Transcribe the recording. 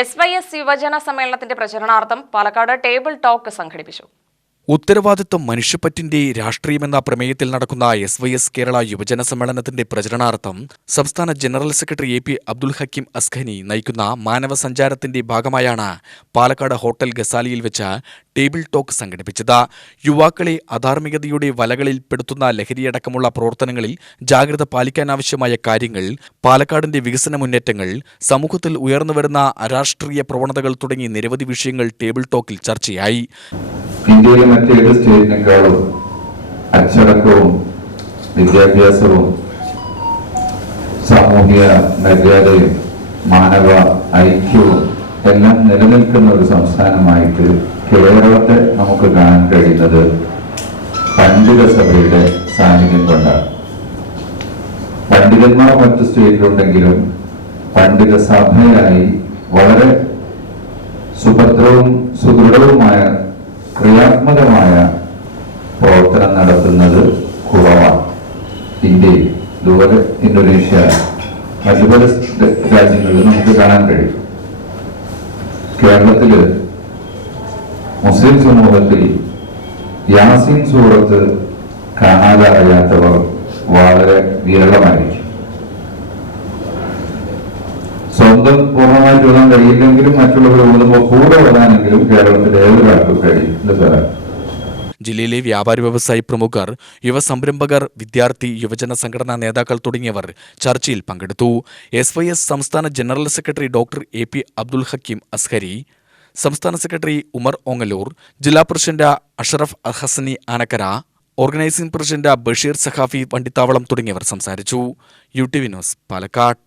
S Y S യുവജന സമ്മേളനത്തിന്റെ പ്രചരണാർത്ഥം പാലക്കാട് ടേബിൾ ടോക്ക് സംഘടിപ്പിച്ചു. ഉത്തരവാദിത്വം മനുഷ്യപ്പറ്റിന്റെ രാഷ്ട്രീയമെന്ന പ്രമേയത്തിൽ നടക്കുന്ന എസ് വൈ എസ് കേരള യുവജന സമ്മേളനത്തിന്റെ പ്രചരണാർത്ഥം സംസ്ഥാന general secretary A P Abdul Hakeem Askhani നയിക്കുന്ന മാനവ സഞ്ചാരത്തിന്റെ ഭാഗമായാണ് പാലക്കാട് ഹോട്ടൽ ഗസാലിയിൽ വെച്ച് ടേബിൾ ടോക്ക് സംഘടിപ്പിച്ചത്. യുവാക്കളെ അധാർമികതയുടെ വലകളിൽ പെടുത്തുന്ന ലഹരിയടക്കമുള്ള പ്രവർത്തനങ്ങളിൽ ജാഗ്രത പാലിക്കാനാവശ്യമായ കാര്യങ്ങൾ പാലക്കാടിന്റെ വികസന മുന്നേറ്റങ്ങൾ സമൂഹത്തിൽ ഉയർന്നുവരുന്ന അരാഷ്ട്രീയ പ്രവണതകൾ തുടങ്ങി നിരവധി വിഷയങ്ങൾ ടേബിൾ ടോക്കിൽ ചർച്ചയായി. ഇന്ത്യയിലെ മറ്റേത് സ്റ്റേറ്റിനേക്കാളും അച്ചടക്കവും വിദ്യാഭ്യാസവും സാമൂഹിക മര്യാദയും മാനവ ഐക്യവും എല്ലാം നിലനിൽക്കുന്ന ഒരു സംസ്ഥാനമായിട്ട് കേരളത്തെ നമുക്ക് കാണാൻ കഴിയുന്നത് പണ്ഡിത സഭയുടെ സാന്നിധ്യം കൊണ്ടാണ്. പണ്ഡിതന്മാർ മറ്റു സ്റ്റേറ്റിലുണ്ടെങ്കിലും പണ്ഡിത സഭയായി വളരെ സുഭദ്രവും സുദൃഢവുമായ ക്രിയാത്മകമായ പ്രവർത്തനം നടത്തുന്നത് കുറവാണ് ഇന്ത്യയിൽ ഇതുപോലെ ഇന്തോനേഷ്യ മറ്റു പല രാജ്യങ്ങളിൽ നമുക്ക് കാണാൻ കഴിയും. കേരളത്തിൽ മുസ്ലിം സമൂഹത്തിൽ യാസിൻ സൂറത്ത് കാണാതെ അറിയാത്തവർ വളരെ വിരളമായിരിക്കും. സ്വന്തം പൂർണമായിട്ട് വരാൻ കഴിയില്ലെങ്കിലും മറ്റുള്ളവർ ഓതുമ്പോൾ കൂടെ വരാനെങ്കിലും കേരളത്തിൽ ഏതൊരാൾക്കും കഴിയും. എന്ന് പറയാം ജില്ലയിലെ വ്യാപാരി വ്യവസായി പ്രമുഖർ യുവസംരംഭകർ വിദ്യാർത്ഥി യുവജന സംഘടനാ നേതാക്കൾ തുടങ്ങിയവർ ചർച്ചയിൽ പങ്കെടുത്തു. എസ് വൈ എസ് സംസ്ഥാന general secretary doctor A P Abdul Hakeem Azhari സംസ്ഥാന സെക്രട്ടറി ഉമർ ഓങ്ങലൂർ ജില്ലാ president Ashraf Ahsani Anakkara organising president Basheer Saqafi Vandithavalam തുടങ്ങിയവർ സംസാരിച്ചു. U T Vinos Palakkad.